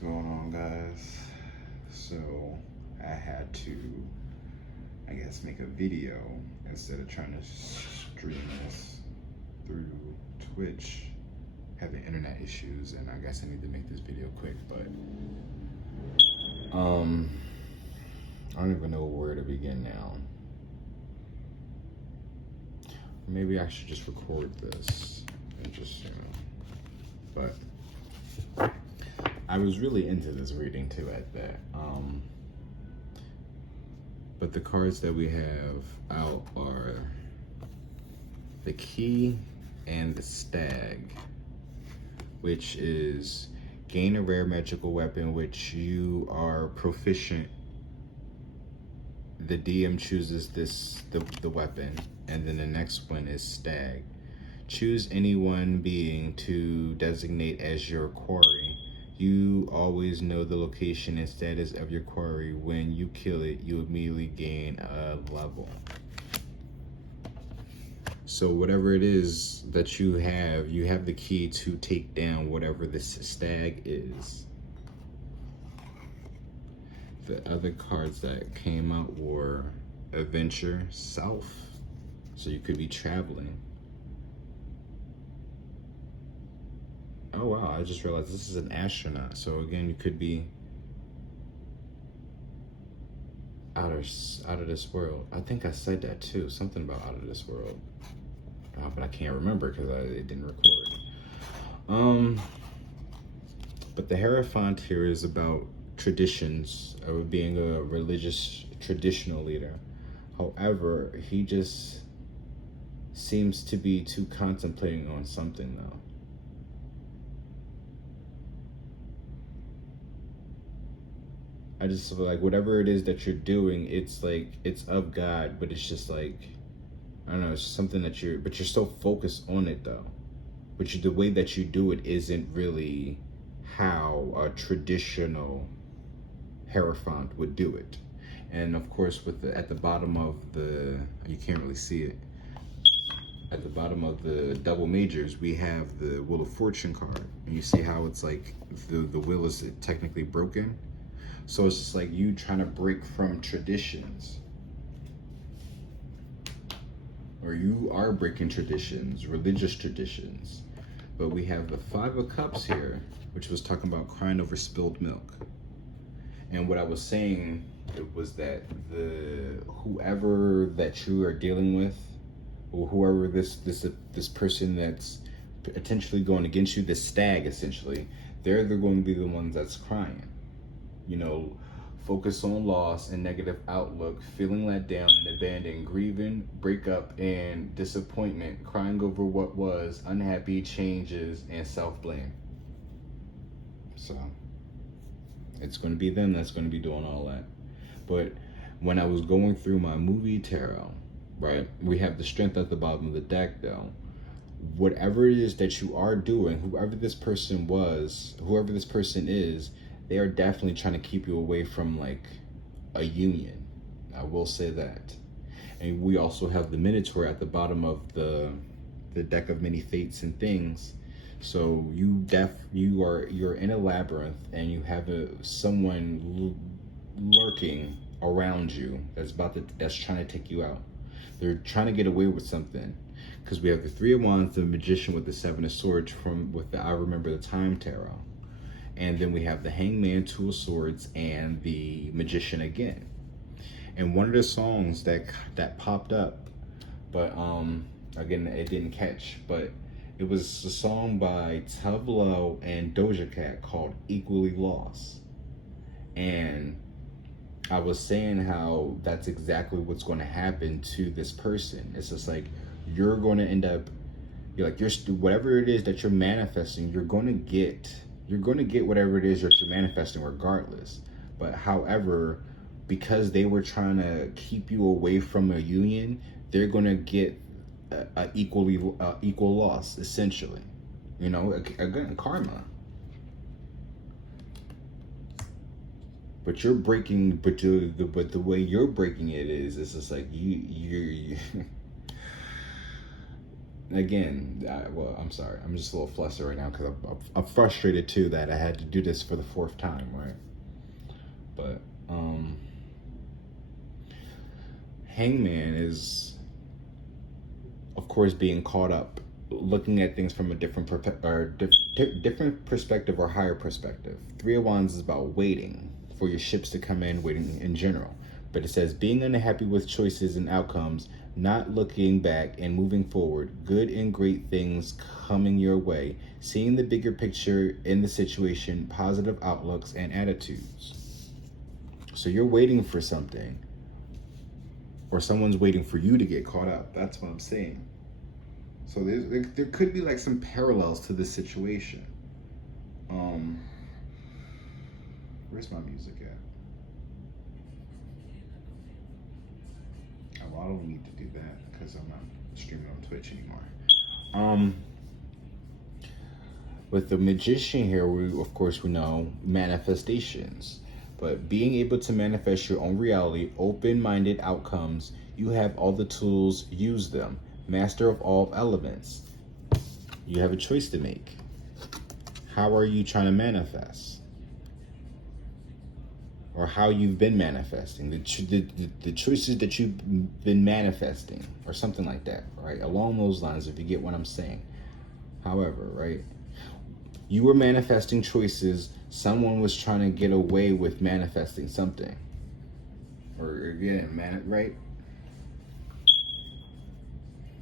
going on, guys? So I had to, I guess, make a video instead of trying to stream this through Twitch. Having internet issues, and I guess I need to make this video quick, but I don't even know where to begin now. Maybe I should just record this and just, but I was really into this reading too at that. But the cards that we have out are the Key and the Stag, which is gain a rare magical weapon which you are proficient. The DM chooses the weapon, and then the next one is Stag. Choose any one being to designate as your quarry. You always know the location and status of your quarry. When you kill it, you immediately gain a level. So whatever it is that you have the key to take down whatever this stag is. The other cards that came out were Adventure, South. So you could be traveling. Oh wow, I just realized this is an astronaut. So again, you could be out of this world. I think I said that too, something about out of this world. But I can't remember because it didn't record. But the Hierophant here is about traditions of being a religious traditional leader. However, he just seems to be too contemplating on something though. I just feel like whatever it is that you're doing, it's like, it's of God, but it's just like, I don't know, it's something that you're so focused on it though. But the way that you do it isn't really how a traditional Hierophant would do it. And of course, at the bottom of you can't really see it. At the bottom of the double majors, we have the Wheel of Fortune card. And you see how it's like, the wheel is technically broken. So it's just like you trying to break from traditions. Or you are breaking traditions, religious traditions. But we have the Five of Cups here, which was talking about crying over spilled milk. And what I was saying, it was that whoever that you are dealing with, or whoever this person that's potentially going against you, this stag essentially, they're going to be the ones that's crying. You know, focus on loss and negative outlook, feeling let down and abandoned, grieving, breakup, and disappointment, crying over what was, unhappy, changes, and self-blame. So, it's going to be them that's going to be doing all that. But when I was going through my movie tarot, right, we have the Strength at the bottom of the deck though. Whatever it is that you are doing, whoever this person is, they are definitely trying to keep you away from like a union. I will say that. And we also have the Minotaur at the bottom of the deck of many fates and things. So you're in a labyrinth and you have someone lurking around you that's trying to take you out. They're trying to get away with something. Because we have the Three of Wands, the Magician with the Seven of Swords with the I Remember the Time tarot. And then we have the Hangman, Two of Swords, and the Magician again. And one of the songs that popped up, but again, it didn't catch, but it was a song by Tableau and Doja Cat called Equally Lost. And I was saying how that's exactly what's going to happen to this person. It's just like, you're going to end up, whatever it is that you're manifesting, you're going to get whatever it is that you're manifesting regardless. But however, because they were trying to keep you away from a union, they're going to get equal loss, essentially. You know, again, karma. But you're breaking, but the way you're breaking it is, it's just like you again, well, I'm sorry. I'm just a little flustered right now because I'm frustrated too that I had to do this for the fourth time, right? But Hangman is, of course, being caught up, looking at things from a different different perspective or higher perspective. Three of Wands is about waiting for your ships to come in, waiting in general. But it says being unhappy with choices and outcomes, not looking back and moving forward, good and great things coming your way, seeing the bigger picture in the situation, positive outlooks and attitudes. So you're waiting for something, or someone's waiting for you to get caught up. That's what I'm saying. So there could be like some parallels to this situation. Where's my music at? Oh, well, I don't need to do that because I'm not streaming on Twitch anymore. With the Magician here, we know manifestations. But being able to manifest your own reality, open-minded outcomes, you have all the tools, use them. Master of all elements. You have a choice to make. How are you trying to manifest? Or how you've been manifesting, the choices that you've been manifesting, or something like that, right? Along those lines, if you get what I'm saying. However, right, you were manifesting choices. Someone was trying to get away with manifesting something, or again, right?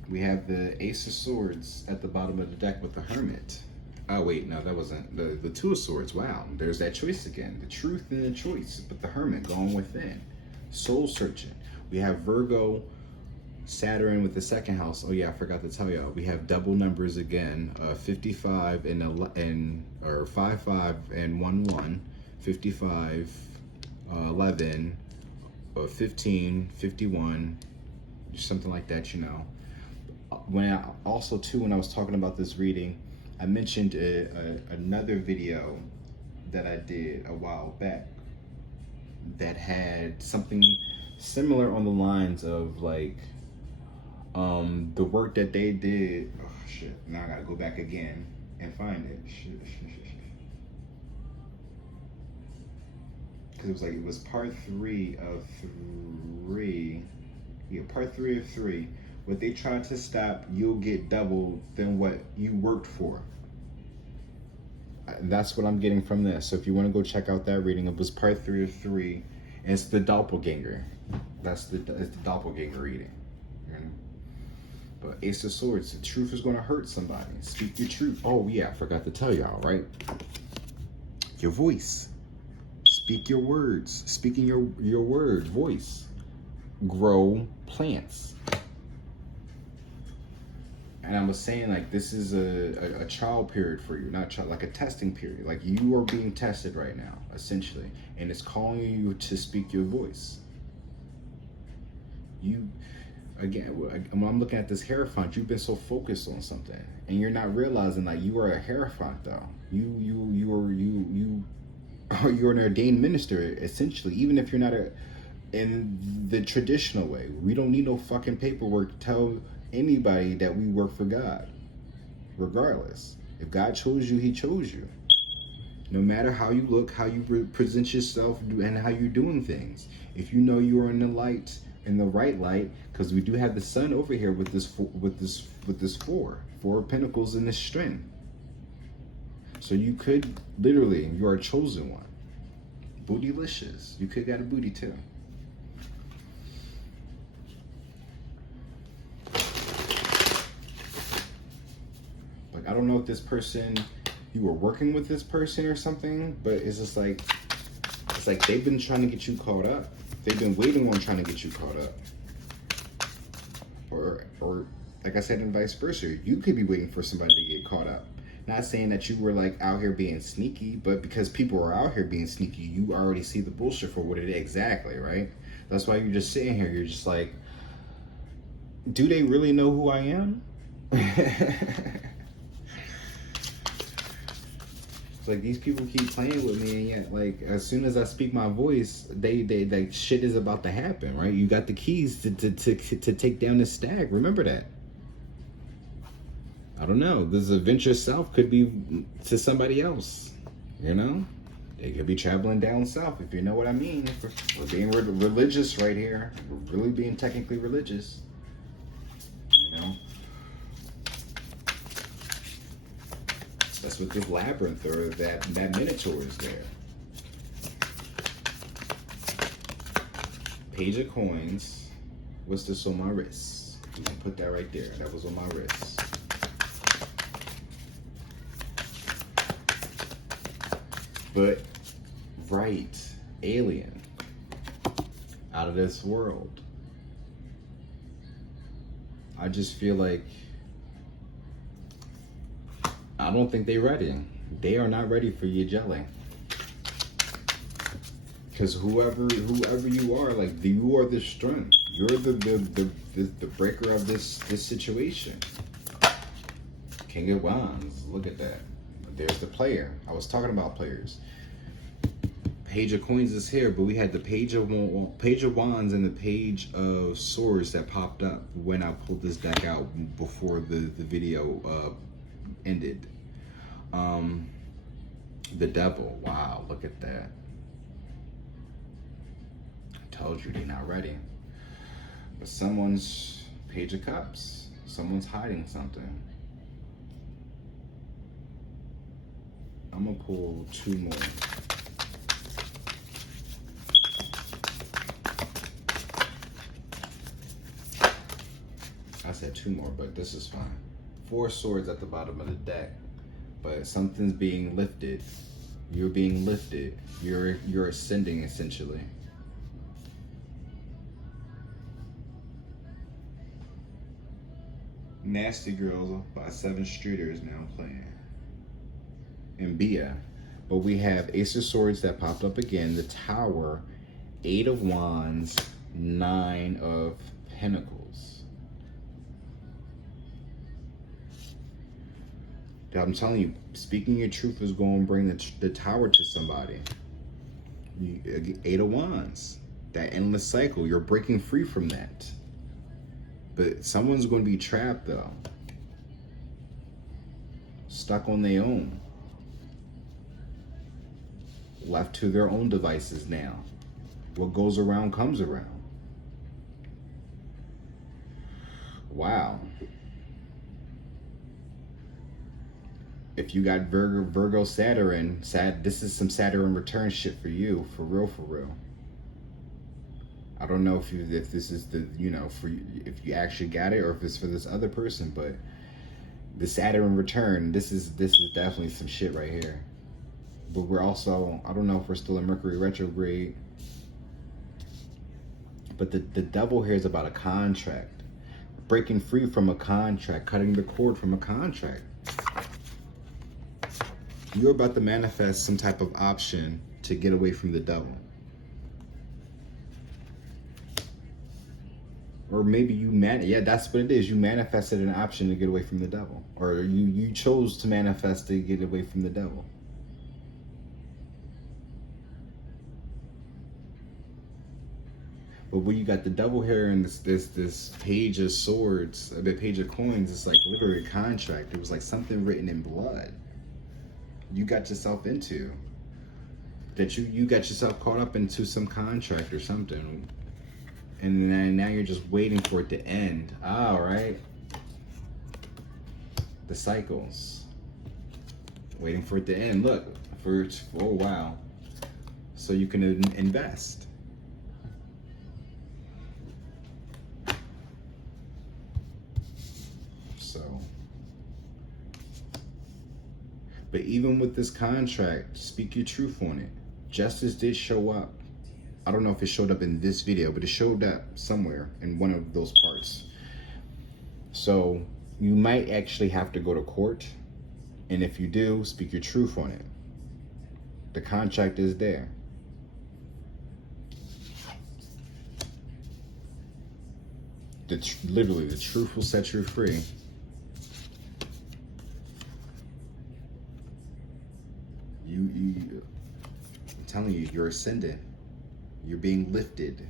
We have the Ace of Swords at the bottom of the deck with the Hermit. Oh wait, no, that wasn't the Two of Swords. Wow, there's that choice again. The truth and the choice, but the Hermit going within. Soul searching. We have Virgo, Saturn with the second house. Oh yeah, I forgot to tell y'all. We have double numbers again. 55 or 55 and 1 55, 11, 15, 51, something like that. When I was talking about this reading, I mentioned another video that I did a while back that had something similar on the lines of like the work that they did. Oh shit! Now I gotta go back again and find it. Because it was part 3 of 3. Yeah, part 3 of 3. What they tried to stop, you'll get double than what you worked for. That's what I'm getting from this. So if you want to go check out that reading, it was part 3 of 3, and it's the doppelganger. It's the doppelganger reading. But Ace of Swords, the truth is going to hurt somebody. Speak your truth. Oh yeah, I forgot to tell y'all, right? Your voice. Speak your words. Speaking your word, voice. Grow plants. And I was saying, like, this is a trial period for you, not like a testing period. Like, you are being tested right now, essentially. And it's calling you to speak your voice. Again, when I'm looking at this Hierophant, you've been so focused on something. And you're not realizing, like, you are a Hierophant, though. You're an ordained minister, essentially. Even if you're not in the traditional way. We don't need no fucking paperwork to tell anybody that we work for God. Regardless, if God chose you, he chose you. No matter how you look, how you present yourself, and how you're doing things. If you know you are in the light, in the right light, because we do have the sun over here with this four of pentacles in this strength. So you could literally, you are a chosen one. Bootylicious. You could got a booty too. I don't know if this person, you were working with this person or something, but it's just like, they've been trying to get you caught up. They've been waiting on trying to get you caught up. Or like I said, and vice versa. You could be waiting for somebody to get caught up. Not saying that you were like out here being sneaky, but because people are out here being sneaky, you already see the bullshit for what it is exactly, right? That's why you're just sitting here. You're just like, do they really know who I am? Like, these people keep playing with me, and yet, like, as soon as I speak my voice, they like, shit is about to happen, right? You got the keys to take down this stag. Remember that. I don't know. This adventure self could be to somebody else. You know, they could be traveling down south, if you know what I mean. We're being religious right here. We're really being technically religious. You know, that's what this labyrinth or that minotaur is there. Page of coins. What's this on my wrist? You can put that right there. That was on my wrist. But, right, alien, out of this world. I just feel like, I don't think they're ready. They are not ready for your jelly. Because whoever you are, like, you are the strength. You're the breaker of this situation. King of Wands, look at that. There's the player. I was talking about players. Page of coins is here, but we had the page of wands and the page of swords that popped up when I pulled this deck out before the video ended. The devil. Wow, look at that. I told you they're not ready. But someone's page of cups. Someone's hiding something. I'm gonna pull two more. I said two more, but this is fine. 4 swords at the bottom of the deck, but something's being lifted. You're being lifted. You're ascending essentially. Nasty Girls by 7 Streeter is now playing. And Bia. But we have Ace of Swords that popped up again, the Tower, 8 of Wands, 9 of Pentacles. I'm telling you, speaking your truth is going to bring the Tower to somebody. 8 of Wands, that endless cycle, you're breaking free from that. But someone's going to be trapped though. Stuck on their own. Left to their own devices now. What goes around comes around. Wow. If you got Virgo Saturn, this is some Saturn return shit for you, for real, for real. I don't know if this is the, you know, for if you actually got it or if it's for this other person, but the Saturn return, this is definitely some shit right here. But we're also, I don't know if we're still in Mercury retrograde, but the devil here is about a contract, breaking free from a contract, cutting the cord from a contract. You're about to manifest some type of option to get away from the devil. Or maybe yeah, that's what it is. You manifested an option to get away from the devil. Or you chose to manifest to get away from the devil. But when you got the devil here and this page of swords, the page of coins, it's like literally a contract. It was like something written in blood. You got yourself into. That you got yourself caught up into some contract or something. And then now you're just waiting for it to end. All right. The cycles. Waiting for it to end. Look, oh wow. So you can invest. So. But even with this contract, speak your truth on it. Justice did show up. I don't know if it showed up in this video, but it showed up somewhere in one of those parts. So you might actually have to go to court. And if you do, speak your truth on it. The contract is there. Literally, the truth will set you free. I'm telling you, you're ascending. You're being lifted.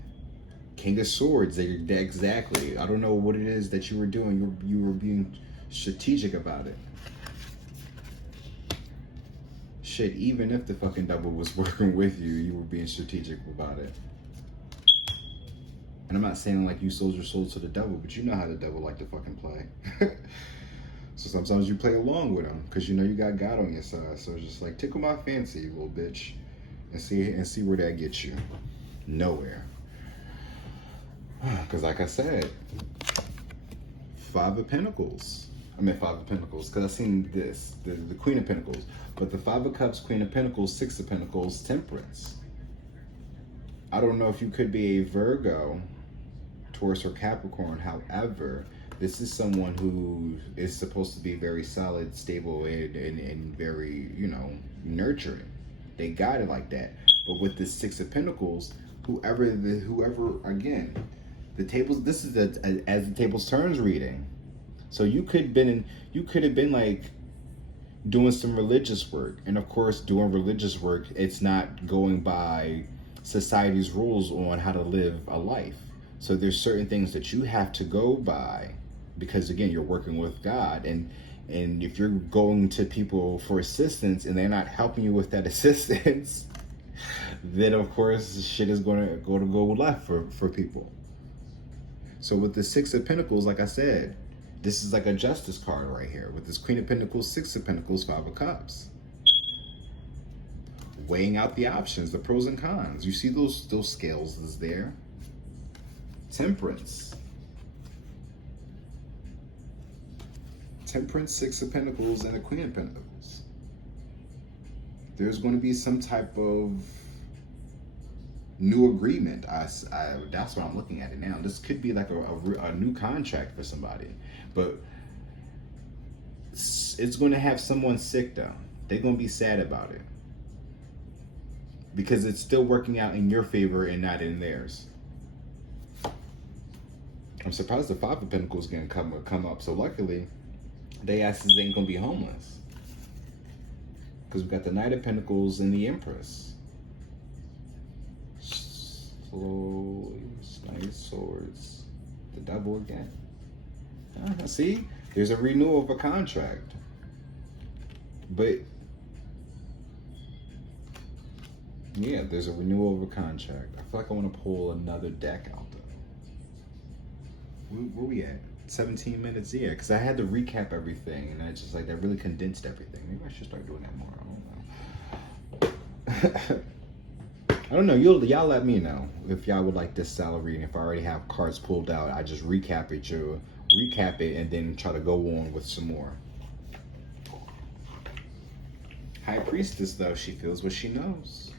King of Swords, exactly. I don't know what it is that you were doing. You were being Strategic about it. Shit, even if the fucking devil was working with you, you were being strategic about it. And I'm not saying like you sold your soul to the devil, but you know how the devil like to fucking play. So sometimes you play along with him because you know you got God on your side. So it's just like tickle my fancy, you little bitch, and see where that gets you. Nowhere. Because like I said, Five of Pentacles. I mean Five of Pentacles because I seen this, the Queen of Pentacles, but the Five of Cups, Queen of Pentacles, Six of Pentacles, Temperance. I don't know if you could be a Virgo, Taurus, or Capricorn. However, this is someone who is supposed to be very solid, stable, and very, you know, nurturing. They got it like that. But with the Six of Pentacles, whoever again, the tables. This is as the tables turns reading. So you could have been like doing some religious work, and of course, doing religious work, it's not going by society's rules on how to live a life. So there's certain things that you have to go by because again, you're working with God, and if you're going to people for assistance and they're not helping you with that assistance, then of course shit is going to go left for people. So with the Six of Pentacles, like I said, this is like a justice card right here with this Queen of Pentacles, Six of Pentacles, Five of Cups. Weighing out the options, the pros and cons. You see those scales is there. Temperance. Temperance, Six of Pentacles, and a Queen of Pentacles. There's going to be some type of new agreement. That's what I'm looking at it now. This could be like a new contract for somebody, but it's going to have someone sick though. They're going to be sad about it because it's still working out in your favor and not in theirs. I'm surprised the Five of Pentacles is going to come up. So luckily, they asses ain't going to be homeless because we got the Knight of Pentacles and the Empress. Slowly, Knight of Swords, the Devil again. See, there's a renewal of a contract, but yeah, there's a renewal of a contract. I feel like I want to pull another deck out though. Where we at? 17 minutes, yeah, because I had to recap everything, and I just like that really condensed everything. Maybe I should start doing that more. I don't know. I don't know. Y'all let me know if y'all would like this salary, and if I already have cards pulled out, I just recap it, and then try to go on with some more. High Priestess, though, she feels what she knows.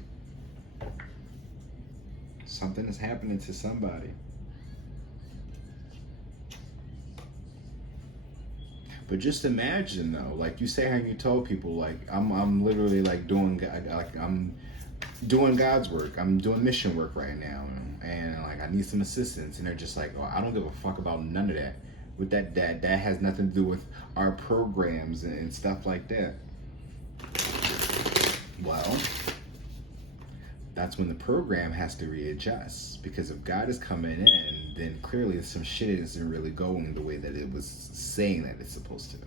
Something is happening to somebody. But just imagine though, like you say how you told people, like I'm literally like I'm doing God's work. I'm doing mission work right now, and like I need some assistance, and they're just like, oh, I don't give a fuck about none of that. With that has nothing to do with our programs and stuff like that. Well, that's when the program has to readjust, because if God is coming in, then clearly some shit isn't really going the way that it was saying that it's supposed to.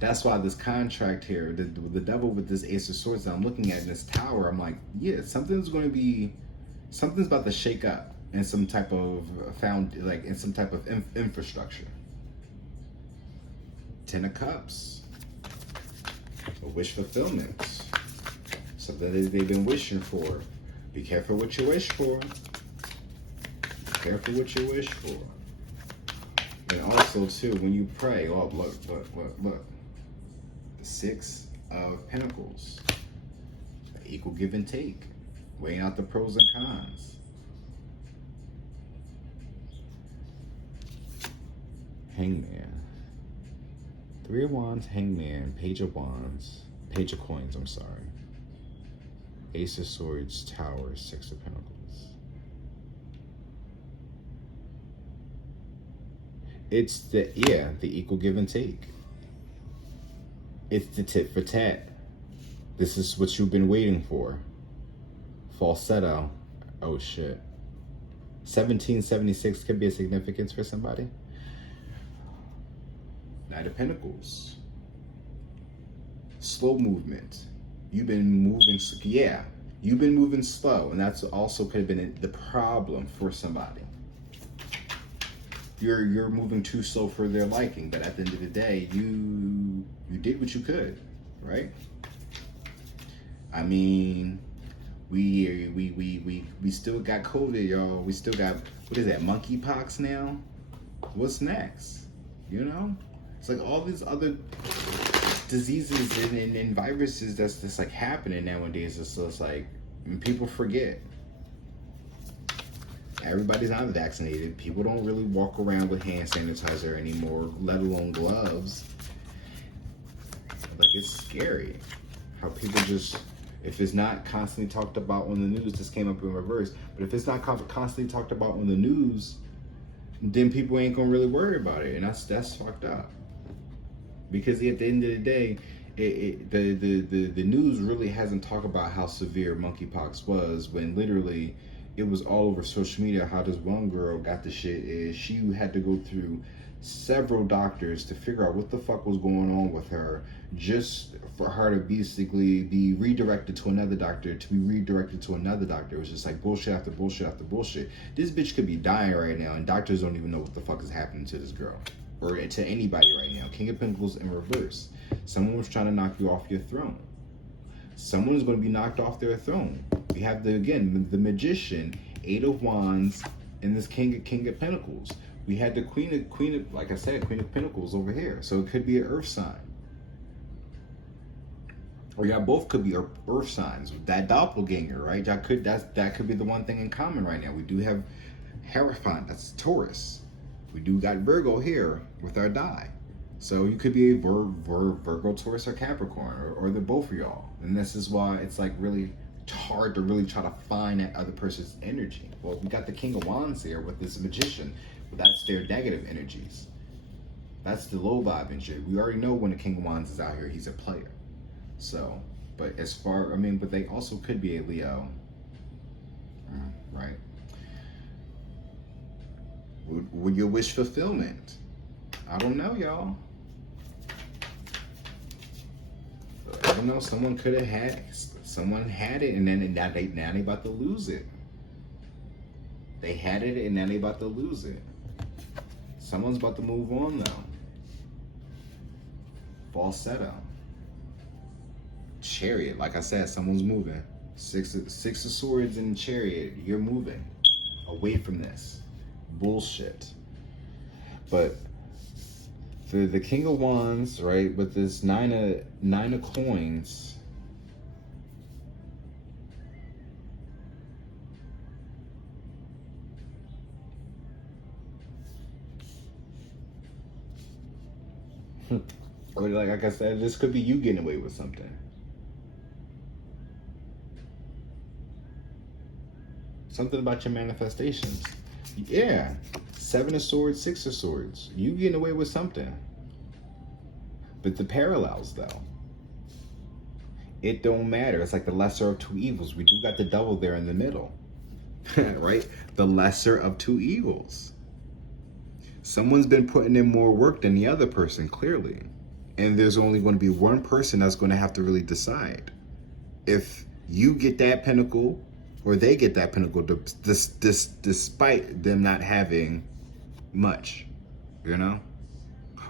That's why this contract here, the devil with this Ace of Swords that I'm looking at in this tower, I'm like, yeah, something's about to shake up in some type of infrastructure. Ten of Cups, a wish fulfillment, something that they've been wishing for. Be careful what you wish for. Be careful what you wish for. And also, too, when you pray, oh, look. The Six of Pentacles. Equal give and take. Weighing out the pros and cons. Hangman. Three of Wands, Hangman, Page of Wands, Page of Coins, I'm sorry. Ace of Swords, Tower, Six of Pentacles. It's the equal give and take. It's the tit for tat. This is what you've been waiting for. Falsetto. Oh shit. 1776 could be a significance for somebody. Knight of Pentacles. Slow movement. You've been moving, yeah, you've been moving slow, and that's also could have been the problem for somebody. You're moving too slow for their liking, but at the end of the day, you did what you could, right? I mean, we still got COVID, y'all. We still got, what is that, monkeypox now? What's next? You know, it's like all these other diseases and viruses that's just like happening nowadays. It's just like people forget. Everybody's not vaccinated. People don't really walk around with hand sanitizer anymore, let alone gloves. Like, it's scary how people just, if it's not constantly talked about on the news, this came up in reverse, but if it's not constantly talked about on the news, then people ain't gonna really worry about it, and that's fucked up. Because at the end of the day, the news really hasn't talked about how severe monkeypox was, when literally it was all over social media how this one girl got the shit. Is she had to go through several doctors to figure out what the fuck was going on with her, just for her to basically be redirected to another doctor, to be redirected to another doctor. It was just like bullshit after bullshit after bullshit. This bitch could be dying right now, and doctors don't even know what the fuck is happening to this girl, or to anybody right now. King of Pentacles in reverse. Someone was trying to knock you off your throne. Someone's going to be knocked off their throne. We have the Magician, Eight of Wands, and this King of Pentacles. We had the Queen of, like I said, Queen of Pentacles over here. So it could be an earth sign. Or y'all both could be earth signs. That doppelganger, right? That could be the one thing in common right now. We do have Hierophant, that's Taurus. We do got Virgo here with our die. So you could be a Virgo, Taurus, or Capricorn, or the both of y'all. And this is why it's like really hard to really try to find that other person's energy. Well, we got the King of Wands here with this Magician. But that's their negative energies. That's the low vibe and shit. We already know when the King of Wands is out here, he's a player. So, but as far, I mean, but they also could be a Leo. Right? Would your wish fulfillment? I don't know, y'all. I don't know. Someone could have had it, and then now they about to lose it. They had it, and now they about to lose it. Someone's about to move on though. Falsetto. Chariot, like I said, someone's moving. Six of Swords and Chariot. You're moving away from this bullshit. But the King of Wands, right, with this nine of coins. Or like I said, this could be you getting away with something. Something about your manifestations. Yeah. 7 of Swords, 6 of Swords. You getting away with something. But the parallels, though. It don't matter. It's like the lesser of two evils. We do got the double there in the middle. Right? The lesser of two evils. Someone's been putting in more work than the other person, clearly. And there's only going to be one person that's going to have to really decide. If you get that pinnacle, or they get that pinnacle, despite them not having much, you know?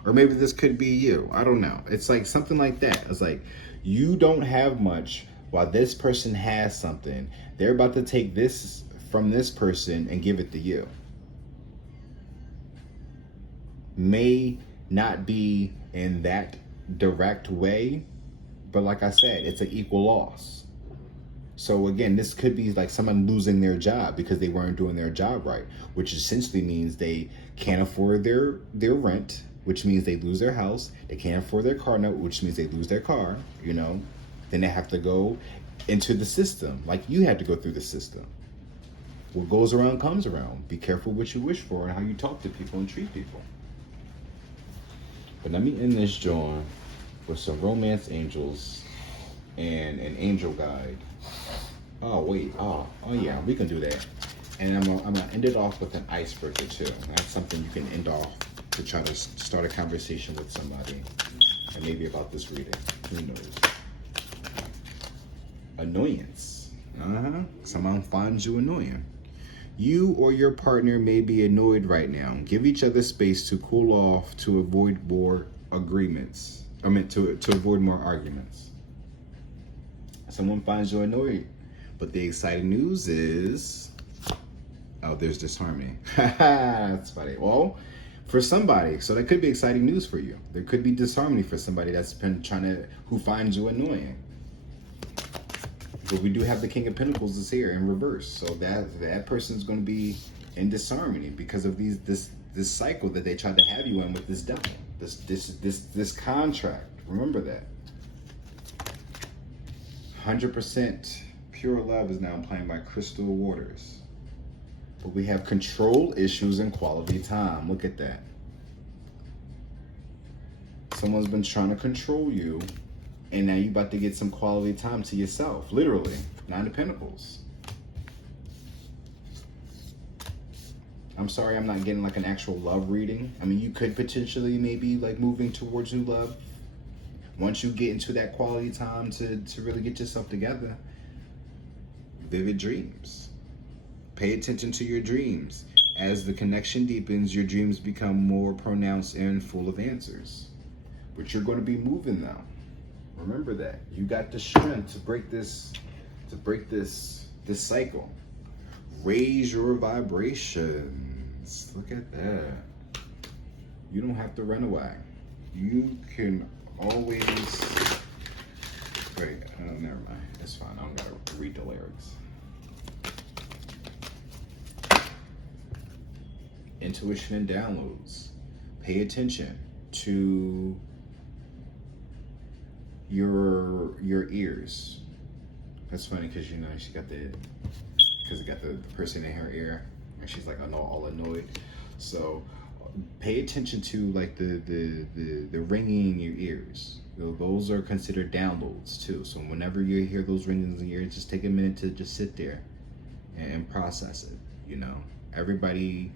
Or maybe this could be you. I don't know. It's like something like that. It's like, you don't have much while this person has something. They're about to take this from this person and give it to you. May not be in that direct way, but like I said, it's an equal loss. So again, this could be like someone losing their job because they weren't doing their job right, which essentially means they can't afford their rent, which means they lose their house. They can't afford their car note, which means they lose their car, you know. Then they have to go into the system, like you had to go through the system. What goes around comes around. Be careful what you wish for and how you talk to people and treat people. But let me end this joint with some romance angels and an angel guide. Oh wait, oh yeah, we can do that. And I'm gonna end it off with an icebreaker too. That's something you can end off to try to start a conversation with somebody, and maybe about this reading. Who knows? Annoyance. Someone finds you annoying. You or your partner may be annoyed right now. Give each other space to cool off to avoid more agreements. To avoid more arguments. Someone finds you annoyed. But the exciting news is, there's disharmony. That's funny. Well, for somebody, so that could be exciting news for you. There could be disharmony for somebody that's been who finds you annoying. But we do have the King of Pentacles is here in reverse, so that person's going to be in disharmony because of this cycle that they tried to have you in with this devil, this contract. Remember that. 100% pure love is now playing by crystal waters. But we have control issues and quality time. Look at that. Someone's been trying to control you, and now you're about to get some quality time to yourself. Literally. 9 of Pentacles. I'm sorry I'm not getting like an actual love reading. I mean, you could potentially maybe like moving towards new love once you get into that quality time to really get yourself together. Vivid dreams. Pay attention to your dreams. As the connection deepens, your dreams become more pronounced and full of answers. But you're going to be moving now. Remember that. You got the strength to break this cycle. Raise your vibrations. Look at that. You don't have to run away. You can always... Wait, never mind. It's fine. I don't gotta read the lyrics. Intuition and downloads. Pay attention to your ears. That's funny because you know she got the person in her ear and she's like all annoyed. So pay attention to like the ringing in your ears. Those are considered downloads too. So whenever you hear those ringings in your ears, just take a minute to just sit there and process it. You know, everybody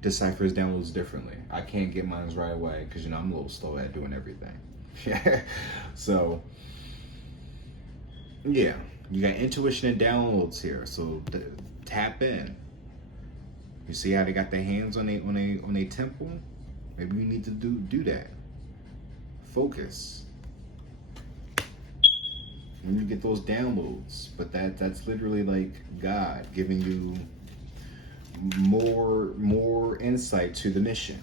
deciphers downloads differently. I can't get mine right away because you know I'm a little slow at doing everything. So yeah, you got intuition and downloads here. So tap in. You see how they got their hands on a temple? Maybe you need to do that. Focus. When you get those downloads, but that's literally like God giving you more insight to the mission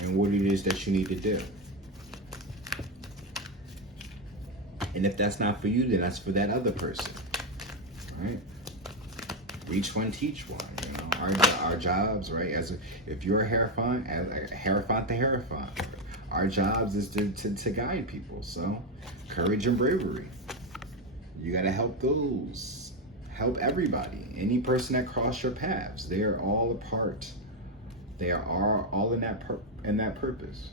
and what it is that you need to do. And if that's not for you, then that's for that other person, right? Reach one, teach one. You know, our jobs, right? If you're a Hierophant, the Hierophant, our jobs is to guide people. So, courage and bravery. You got to help everybody. Any person that cross your paths, they are all a part. They are all in that purpose.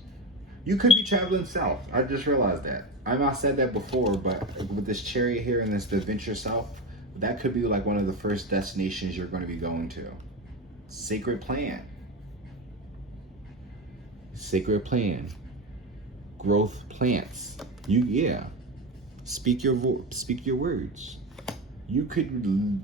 You could be traveling south. I just realized that. I said that before, but with this chariot here and this adventure south, that could be like one of the first destinations you're going to be going to. Sacred plan. Sacred plan. Growth plants. Speak your words. You could.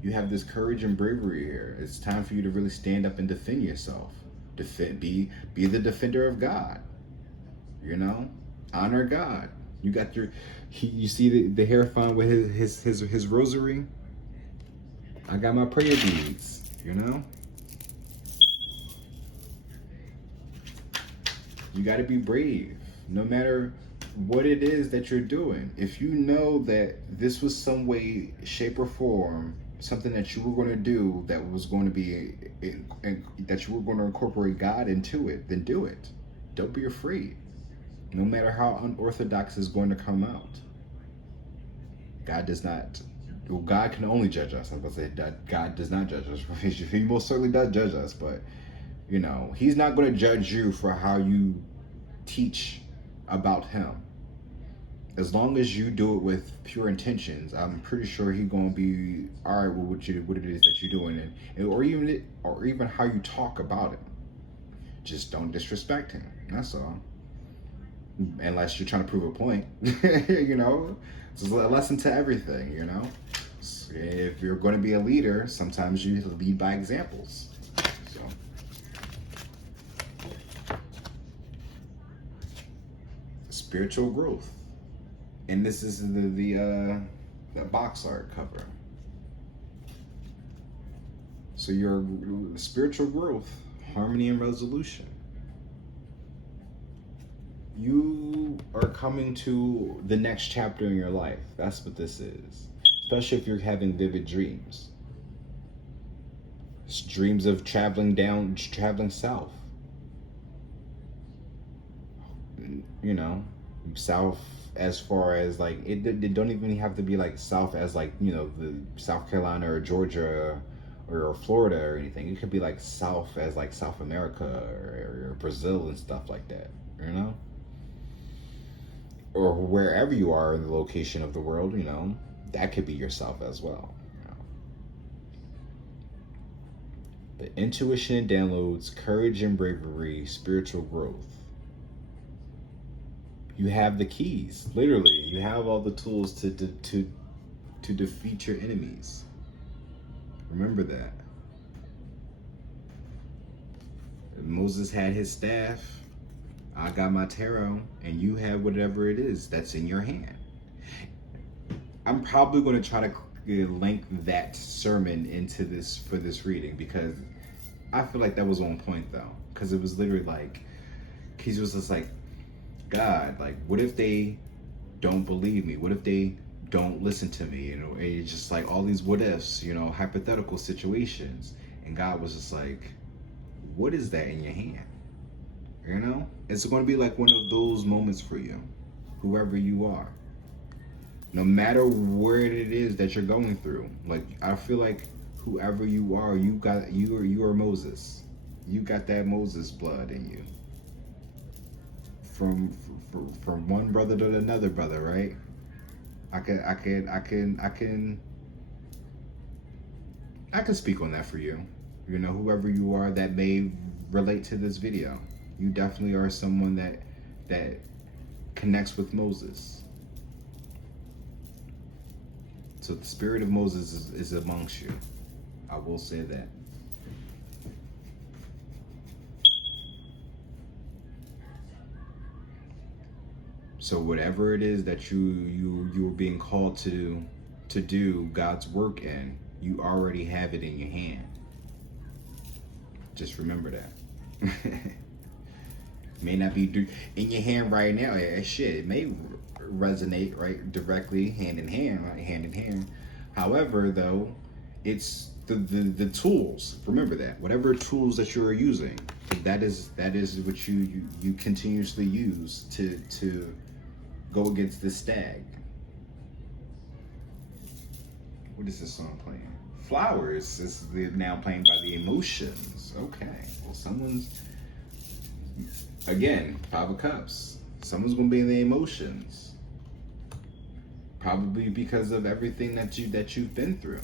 You have this courage and bravery here. It's time for you to really stand up and defend yourself. Be the defender of God. You know, honor God. You got you see the Hierophant with his rosary. I got my prayer beads. You know, you got to be brave, no matter what it is that you're doing. If you know that this was some way, shape, or form something that you were going to do that was going to be that you were going to incorporate God into it, then do it. Don't be afraid. No matter how unorthodox is going to come out. God does not, well, God can only judge us. I was about to say that God does not judge us. He most certainly does judge us, but you know, he's not going to judge you for how you teach about him. as long as you do it with pure intentions, I'm pretty sure he's gonna be all right with what it is that you're doing, or even how you talk about it. Just don't disrespect him. That's all. Unless you're trying to prove a point, you know. It's a lesson to everything, you know. If you're going to be a leader, sometimes you lead by examples. So, spiritual growth, and this is the box art cover. So your spiritual growth, harmony, and resolution. You are coming to the next chapter in your life. That's what this is. Especially if you're having vivid dreams. It's dreams of traveling south. You know, south as far as like, it don't even have to be like south as like, you know, the South Carolina or Georgia or Florida or anything. It could be like south as like South America or Brazil and stuff like that, you know? Or wherever you are in the location of the world, you know, that could be yourself as well. You know? But intuition and downloads, courage and bravery, spiritual growth. You have the keys. Literally, you have all the tools to defeat your enemies. Remember that. Moses had his staff. I got my tarot, and you have whatever it is that's in your hand. I'm probably going to try to link that sermon into this for this reading, because I feel like that was on point though, because it was literally like, he was just like, God, like, what if they don't believe me? What if they don't listen to me? You know, it's just like all these what ifs, you know, hypothetical situations. And God was just like, what is that in your hand? You know, it's going to be like one of those moments for you, whoever you are. No matter where it is that you're going through, like, I feel like whoever you are, you are Moses. You got that Moses blood in you. From one brother to another brother, right? I can speak on that for you. You know, whoever you are that may relate to this video, you definitely are someone that connects with Moses. So the spirit of Moses is amongst you. I will say that. So whatever it is that you are being called to do God's work in, you already have it in your hand. Just remember that. May not be in your hand right now. Shit, it may resonate right directly, hand in hand, right, hand in hand. However, though, it's the tools. Remember that whatever tools that you are using, that is what you continuously use to go against this stag. What is this song playing? Flowers. This is now playing by the Emotions. Okay. Well, someone's, again, 5 of Cups. Someone's gonna be in the emotions. Probably because of everything that you've been through.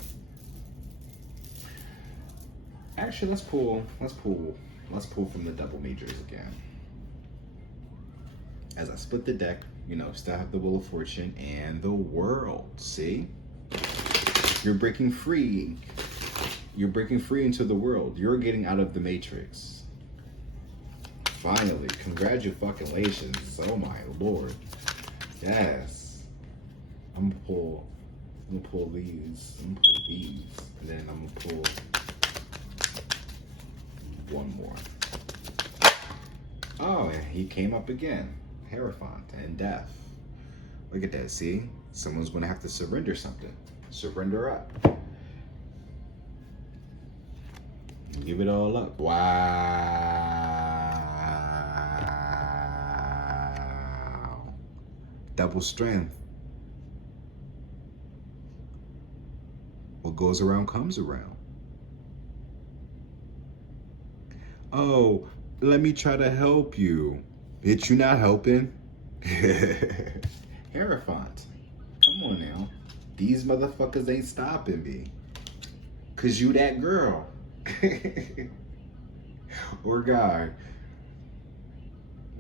Actually, let's pull from the double majors again. As I split the deck, you know, still have the Wheel of Fortune and the World. See? You're breaking free. You're breaking free into the world. You're getting out of the matrix. Finally, congratulations. Oh my Lord. Yes. I'm gonna pull these. I'm gonna pull these. And then I'm gonna pull one more. Oh, he came up again. Hierophant and Death. Look at that, see? Someone's gonna have to surrender something. Surrender up. Give it all up. Wow. Double strength. What goes around comes around. Oh, let me try to help you. Bitch, you not helping? Hierophant. Come on now. These motherfuckers ain't stopping me. Cause you that girl. Or guy.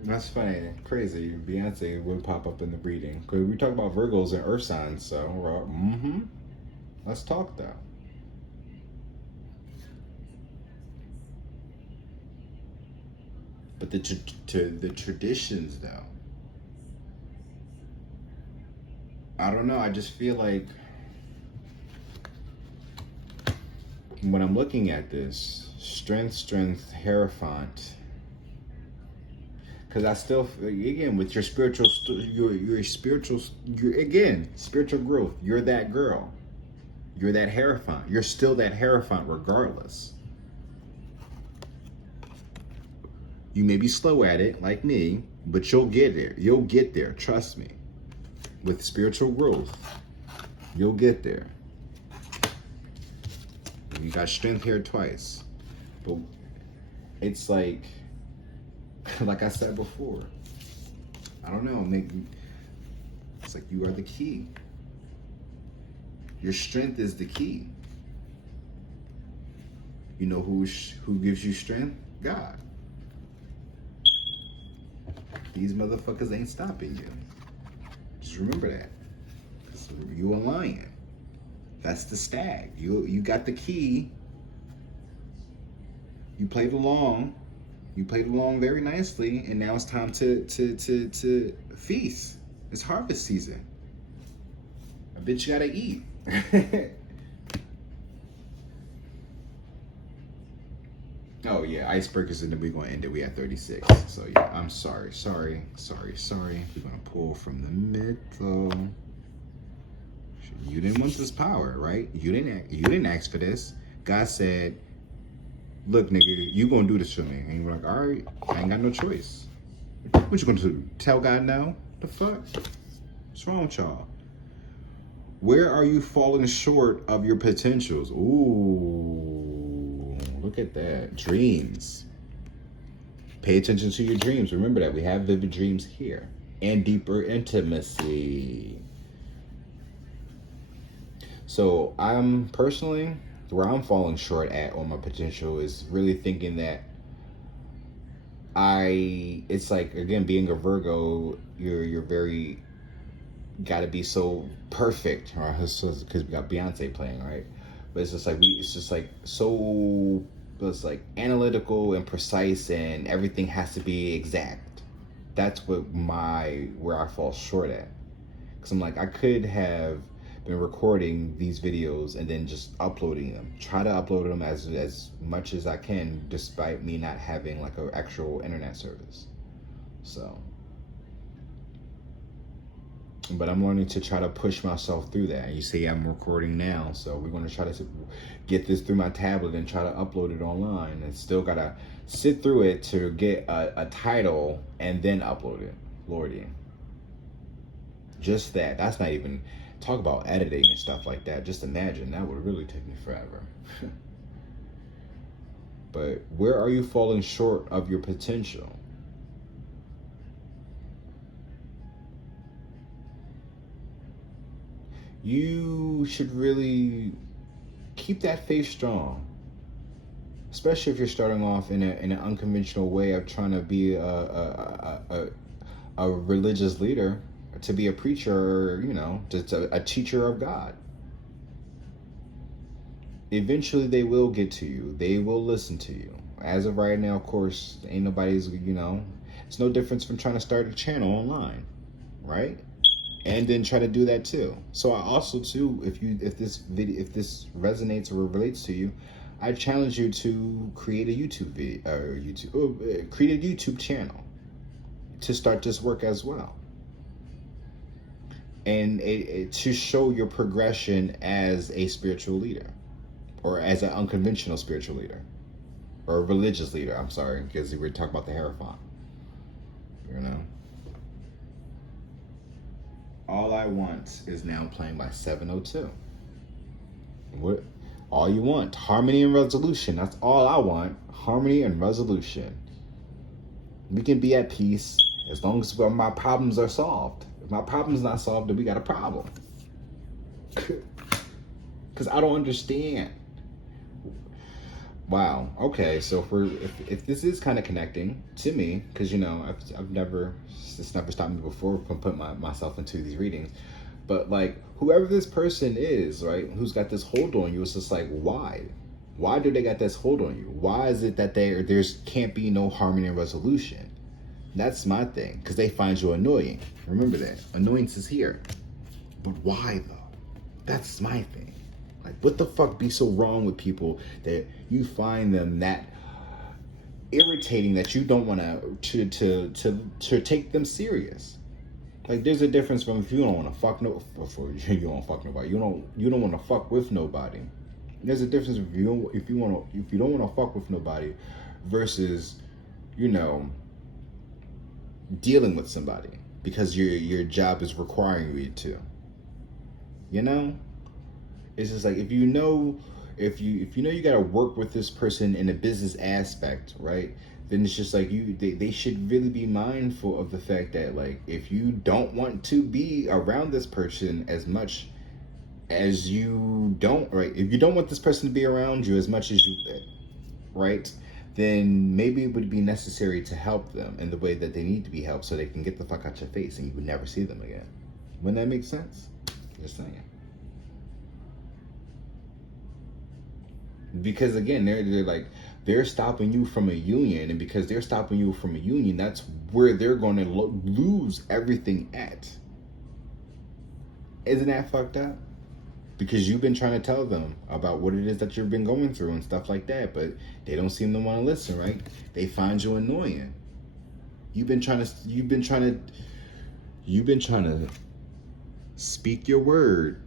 That's funny. Crazy. Beyonce would pop up in the reading. Cause we talk about Virgos and Earth signs, so let's talk though. But the traditions though. I don't know. I just feel like when I'm looking at this, strength, Hierophant, because I still, again, with your spiritual, spiritual growth, you're that girl. You're that Hierophant. You're still that Hierophant regardless. You may be slow at it, like me, but you'll get there. You'll get there. Trust me. With spiritual growth, you'll get there. You got strength here twice. But it's like I said before, I don't know, it's like you are the key. Your strength is the key. You know who gives you strength? God. These motherfuckers ain't stopping you. Just remember that. You a lion. That's the stag. You got the key. You played along. You played along very nicely, and now it's time to feast. It's harvest season. I bet you gotta eat. Oh yeah, icebreakers, and then we're gonna end it. We at 36. So yeah, I'm sorry. We're gonna pull from the middle. You didn't want this power, right? You didn't ask for this. God said, look, nigga, you gonna do this for me. And you're like, all right, I ain't got no choice. What you gonna do? Tell God no? The fuck? What's wrong with y'all? Where are you falling short of your potentials? Ooh, look at that. Dreams. Pay attention to your dreams. Remember that we have vivid dreams here. And deeper intimacy. So I'm personally, where I'm falling short at on my potential is really thinking that it's like, again, being a Virgo, you're very, gotta be so perfect, right? Because we got Beyonce playing, right? But it's just like, it's like analytical and precise, and everything has to be exact. That's where I fall short at. Because I'm like, I could have been recording these videos and then just uploading them. Try to upload them as much as I can, despite me not having like an actual internet service. So, but I'm learning to try to push myself through that. And you see I'm recording now, so we're going to try to get this through my tablet and try to upload it online. And still got to sit through it to get a title and then upload it. Lordy. Just that. That's not even... Talk about editing and stuff like that. Just imagine, that would really take me forever. But where are you falling short of your potential? You should really keep that faith strong. Especially if you're starting off in an unconventional way of trying to be a religious leader. To be a preacher, just a teacher of God. Eventually they will get to you. They will listen to you. As of right now, of course, ain't nobody's, it's no difference from trying to start a channel online, right? And then try to do that too. So I also too, if this resonates or relates to you, I challenge you to create a YouTube video, create a YouTube channel to start this work as well. And to show your progression as a spiritual leader, or as an unconventional spiritual leader, or a religious leader. I'm sorry, because we're talking about the Hierophant. All I Want is now playing by 702. What? All you want, harmony and resolution. That's all I want, harmony and resolution. We can be at peace as long as my problems are solved. If my problem's not solved, then we got a problem. Because I don't understand. Wow. Okay. So if this is kind of connecting to me, because I've never, it's never stopped me before from putting myself into these readings, but like whoever this person is, right, who's got this hold on you, it's just like why? Why do they got this hold on you? Why is it that there's can't be no harmony and resolution? That's my thing, because they find you annoying. Remember that annoyance is here, but why though? That's my thing. Like, what the fuck be so wrong with people that you find them that irritating that you don't want to take them serious? Like, there's a difference from if you don't want to fuck you don't fuck nobody. You don't want to fuck with nobody. There's a difference if you don't want to fuck with nobody versus dealing with somebody because your job is requiring you to. It's just like if you know you gotta work with this person in a business aspect, right? Then it's just like they should really be mindful of the fact that like if you don't want to be around this person as much as you don't, right? If you don't want this person to be around you as much as you, right? Then maybe it would be necessary to help them in the way that they need to be helped so they can get the fuck out your face and you would never see them again. Wouldn't that make sense? Just saying. Because again, they're stopping you from a union, and because they're stopping you from a union, that's where they're going to lose everything at. Isn't that fucked up? Because you've been trying to tell them about what it is that you've been going through and stuff like that, but they don't seem to want to listen, right? They find you annoying. You've been trying to speak your word,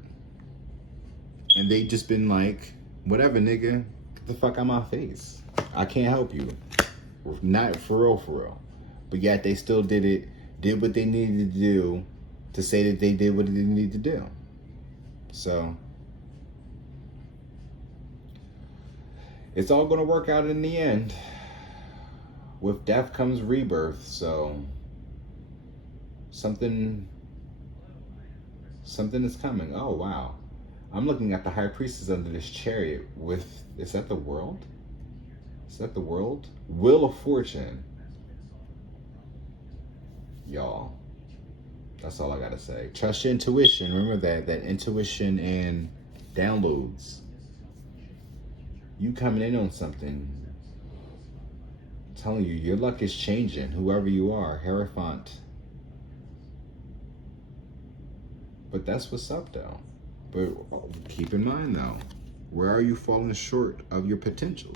and they just been like, whatever, nigga, get the fuck out my face. I can't help you. Not for real. But yet they still did what they needed to do to say that they did what they needed to do. So it's all gonna work out in the end. With death comes rebirth, so something is coming. Oh wow. I'm looking at the high priestess under this chariot is that the world? Is that the world? Wheel of Fortune. Y'all. That's all I gotta say. Trust your intuition. Remember that intuition and downloads. You coming in on something. I'm telling you, your luck is changing. Whoever you are, Hierophant. But that's what's up though. But keep in mind though, where are you falling short of your potential?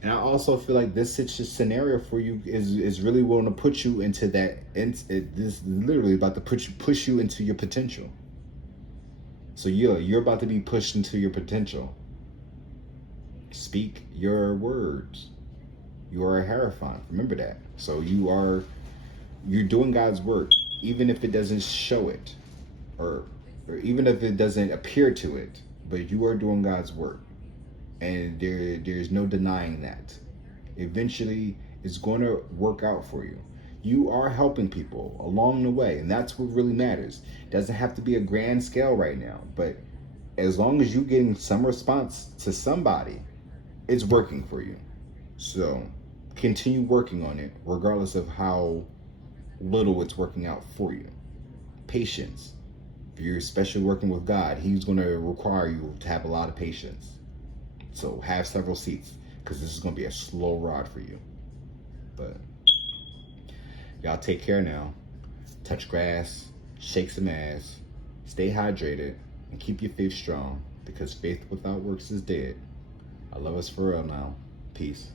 And I also feel like this scenario for you is really going to put you into that. This is literally about to push you into your potential. So you're about to be pushed into your potential. Speak your words. You are a Hierophant. Remember that. So you're doing God's work, even if it doesn't show it, or even if it doesn't appear to it. But you are doing God's work. And there's no denying that. Eventually, it's going to work out for you. You are helping people along the way, and that's what really matters. It doesn't have to be a grand scale right now, but as long as you're getting some response to somebody, it's working for you. So continue working on it, regardless of how little it's working out for you. Patience. If you're especially working with God, He's going to require you to have a lot of patience. So have several seats, because this is going to be a slow ride for you. But y'all take care now. Touch grass, shake some ass, stay hydrated, and keep your faith strong, because faith without works is dead. I love us for real now. Peace.